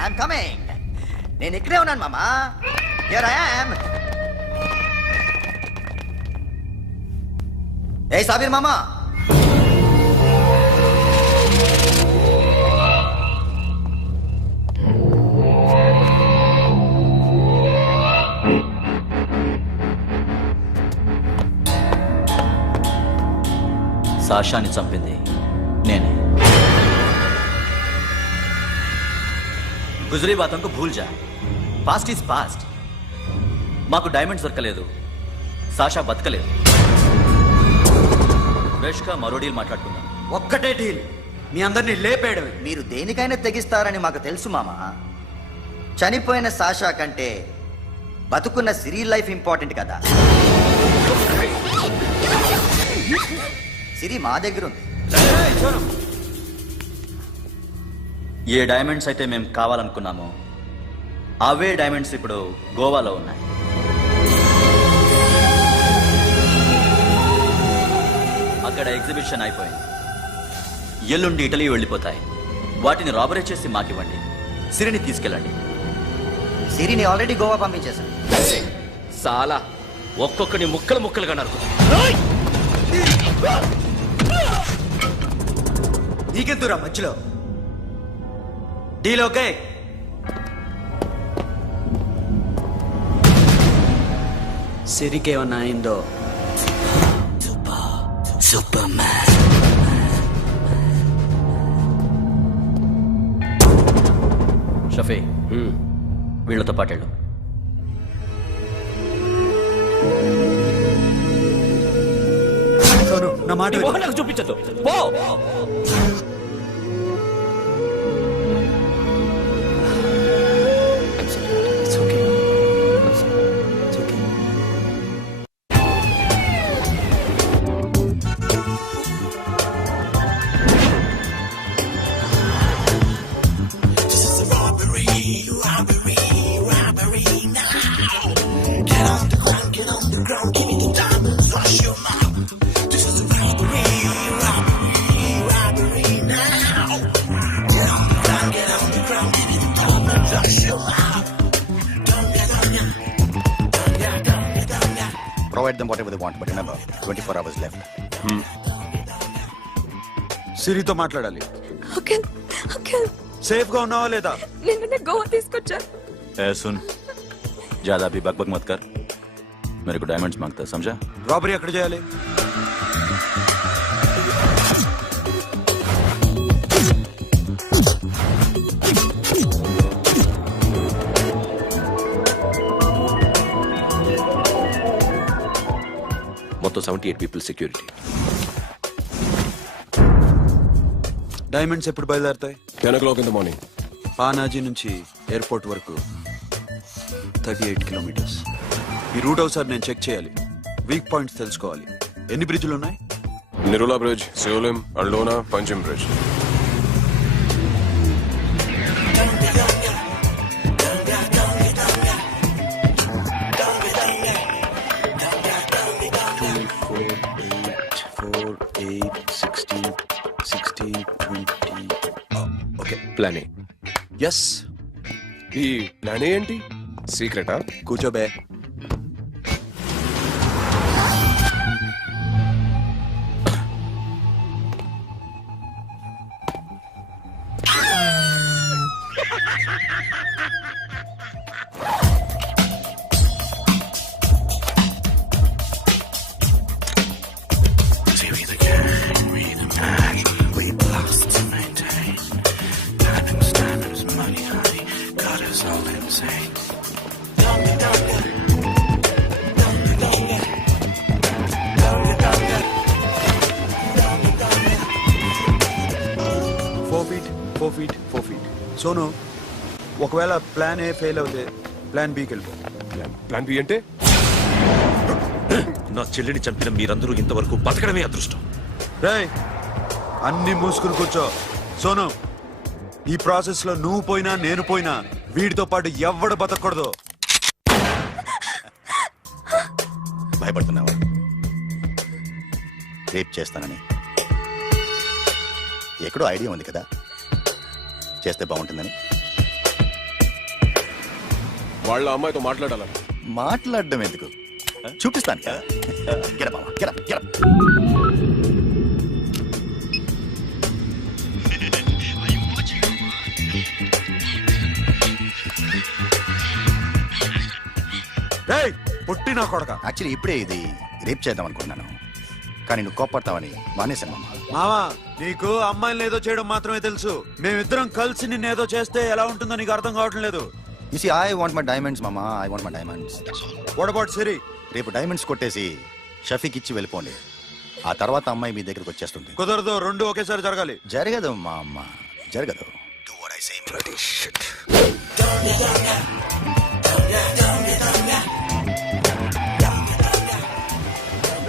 I'm coming. నేను ఇక్కడే ఉన్నాను మామా. Here I am. ఏ సాబీర్ మామా, సాషాని చంపింది నేనే. గుజరీ బాతంకు భూల్ జా, పాస్ట్ ఈజ్ పాస్ట్. మాకు డైమండ్స్ దొరకలేదు, సాషా బతకలేదు. రేష్కా మరో డీల్ మాట్లాడుకుందాం. ఒక్కటే డీల్, మీ అందరినీ లేపేయడమే. మీరు దేనికైనా తెగిస్తారని మాకు తెలుసు మామా. చనిపోయిన సాషా కంటే బతుకున్న సిరి లైఫ్ ఇంపార్టెంట్ కదా. సిరి మా దగ్గర ఉంది. ఏ డైమండ్స్ అయితే మేము కావాలనుకున్నామో అవే డైమండ్స్ ఇప్పుడు గోవాలో ఉన్నాయి. అక్కడ ఎగ్జిబిషన్ అయిపోయింది. ఎల్లుండి ఇటలీ వెళ్ళిపోతాయి. వాటిని రాబరీ చేసి మాకివ్వండి. సిరిని తీసుకెళ్ళండి. సిరిని ఆల్రెడీ గోవా పంపించేశాను. సాలా ఒక్కొక్కని ముక్కలు ముక్కలుగా నరుకు. నీకెందురా మధ్యలో? Deal okay? సిరికేమన్నా అయిందో షఫీ, వీళ్ళతో పాటేళ్ళు. నా మాట విను. నాకు చూపించదు పో. It's okay. It's okay. Provide them whatever they want, but remember, 24 hours left. సిరితో మాట్లాడాలి. అంకుల్ అంకుల్ సేఫ్ గా ఉన్నావా లేదా? నిన్న గోవా తీసుకొచ్చారు. ए सुन, ज्यादा भी बकबक मत कर. मेरे को डायमंड्स मांगता है, समझा? రాబరీ ఎక్కడ చేయాలి? మొత్తం 78 పీపుల్ సెక్యూరిటీ. డైమండ్స్ ఎప్పుడు బయలుదేరుతాయి? 10 o'clock in the morning. Panaji నుంచి ఎయిర్పోర్ట్ వరకు 38 కిలోమీటర్స్. ఈ రూట్ ఒకసారి నేను చెక్ చేయాలి. వీక్ పాయింట్స్ తెలుసుకోవాలి. ఎన్ని బ్రిడ్జ్లు ఉన్నాయి? Nerul bridge, Siolim, Aldona, Panjim bridge. Okay, plan A. Yes. ఈ ప్లాన్ ఏ ఏంటి? సీక్రెటా? కూర్చోబే. సోను, ఒకవేళ ప్లాన్ ఏ ఫెయిల్ అవుతే ప్లాన్ బికి వెళ్ళిపో. ప్లాన్ బి అంటే? నా చెల్లిని చంపిన మీరందరూ ఇంతవరకు బతకడమే అదృష్టం. రేయ్, అన్ని మూసుకుని కూర్చో. సోను, ఈ ప్రాసెస్ లో నువ్వు పోయినా నేను పోయినా వీడితో పాటు ఎవ్వడు బతకూడదు. భయపడుతున్నావా? రేప్ చేస్తానని ఎక్కడో ఐడియా ఉంది కదా, చేస్తే బాగుంటుందని. వాళ్ళ అమ్మాయితో మాట్లాడాలని. మాట్లాడడం ఎందుకు చూపిస్తాను కదా. Get up, మామ. Get up, get up. రేయ్ పుట్టి నా కొడక. యాక్చువల్లీ ఇప్పుడే ఇది రేప్ చేద్దాం అనుకున్నాను, కానీ నువ్వు కోపడతావని మానేశాను మామ. మావా నీకు అమ్మాయిలను ఏదో చేయడం మాత్రమే తెలుసు. మేమిద్దరం కలిసి నిన్నేదో చేస్తే ఎలా ఉంటుందో నీకు అర్థం కావటం లేదు. You see, I want my diamonds, మామ. I want my diamonds. What about Siri? రేపు డైమండ్స్ కొట్టేసి షఫీక్ ఇచ్చి వెళ్ళిపోండి. ఆ తర్వాత అమ్మాయి మీ దగ్గరికి వచ్చేస్తుంది. కుదరదు, రెండు ఒకేసారి జరగాలి. జరగదు మా అమ్మ, జరగదు. Do what I say. Bloody shit.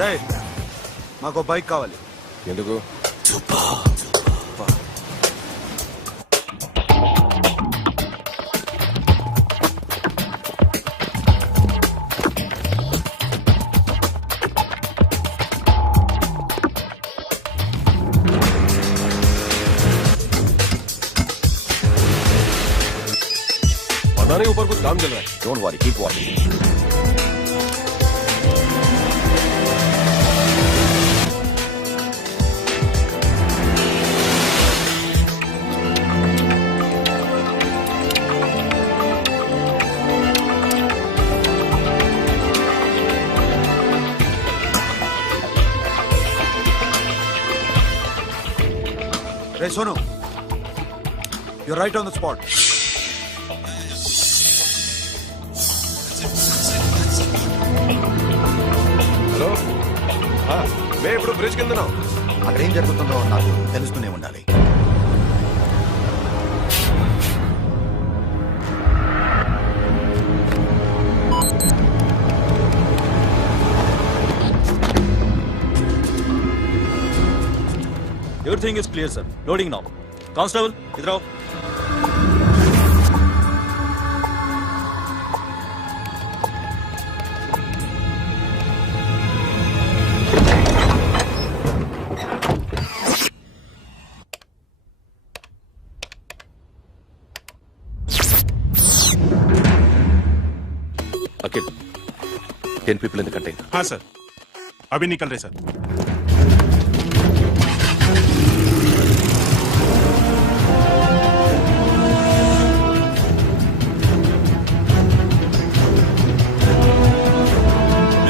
రేయ్ మాకు బైక్ కావాలి. ఎందుకు? बनाने के ऊपर कुछ काम चल रहा है. Don't worry, keep watching. Ray Sonu, you right on the spot. Hello, మేము ఇప్పుడు బ్రిడ్జ్ కింద ఉన్నాం. అక్కడ ఏం జరుగుతుందో నాకు తెలుస్తూనే ఉండాలి. Everything is clear, sir. Loading now. Constable, इधर आओ. Akhil, 10 people in the container. हाँ सर, अभी निकल रहे सर.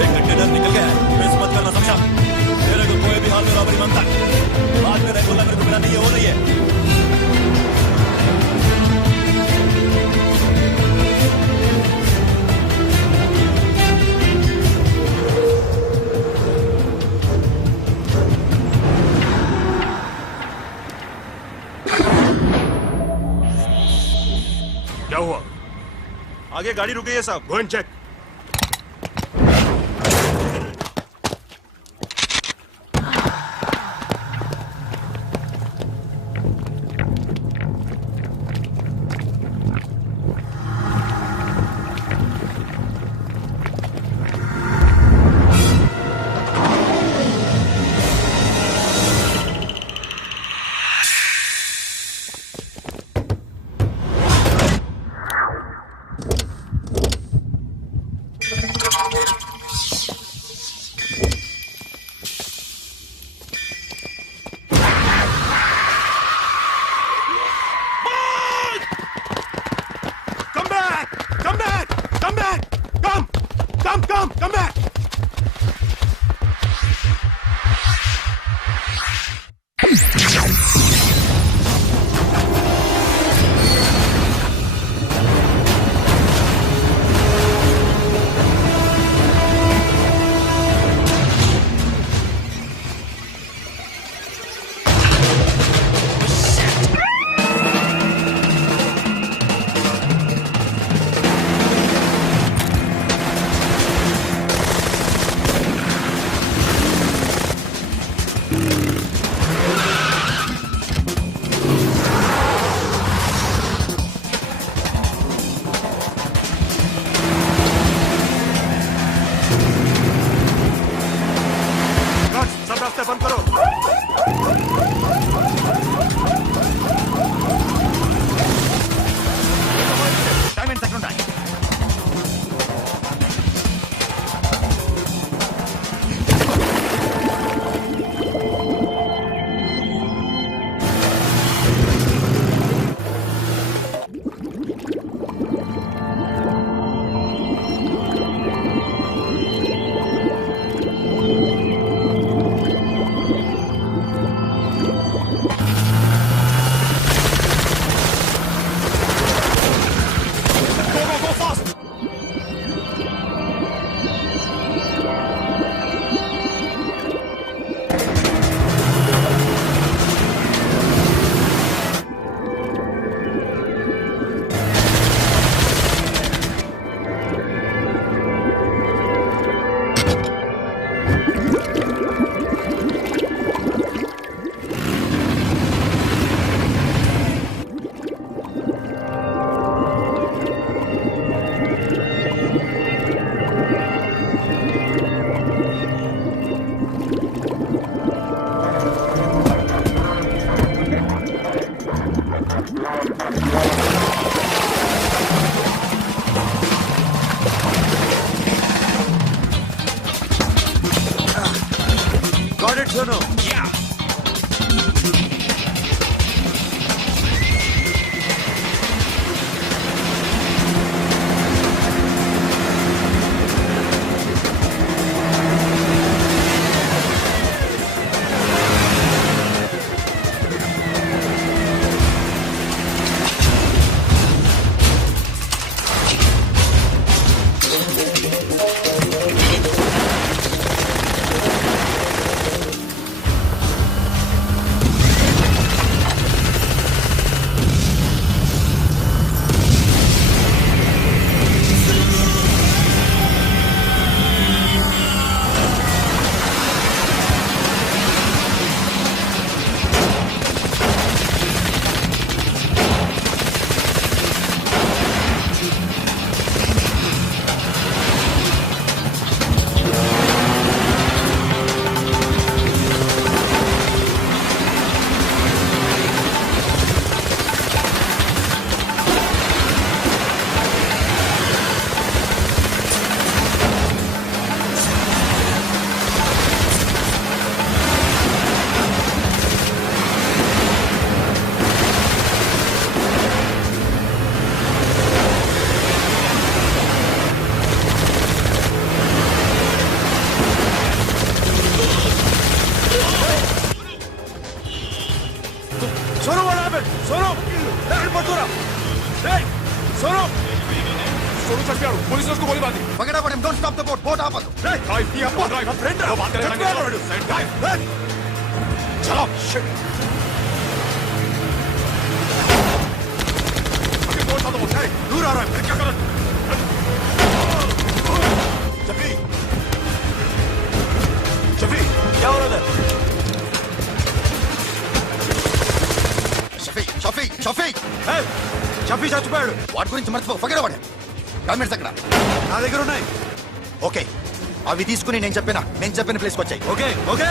एक कंटेनर निकल गया है. मिस मत करना, समझा? मेरे को कोई भी हाल में रॉबरी मांगता है. बाद में रेगुलर मेरे को मिला नहीं है, वो नहीं है. क्या हुआ? आगे गाड़ी रुक गई है साहब. Go and check. Come back! Airport दूरा सोनू सोनू चढ़ पुलिस उसको गोली मार दी Forget about him. Don't stop the boat. Boat ఆపదు. ड्राइव किया ड्राइव फ्रेंड वो बात करें चलो शिट बोट साथ बोट दूर आ रहा है क्या कर शफी शफी क्या हो रहा है షఫీ షఫీ చచ్చిపోయాడు. వాటి గురించి మర్చిపో. Forget about him. డాక్యుమెంట్స్ ఎక్కడ? నా దగ్గర ఉన్నాయి. ఓకే, అవి తీసుకుని నేను చెప్పిన ప్లేస్కి వచ్చాయి. Okay okay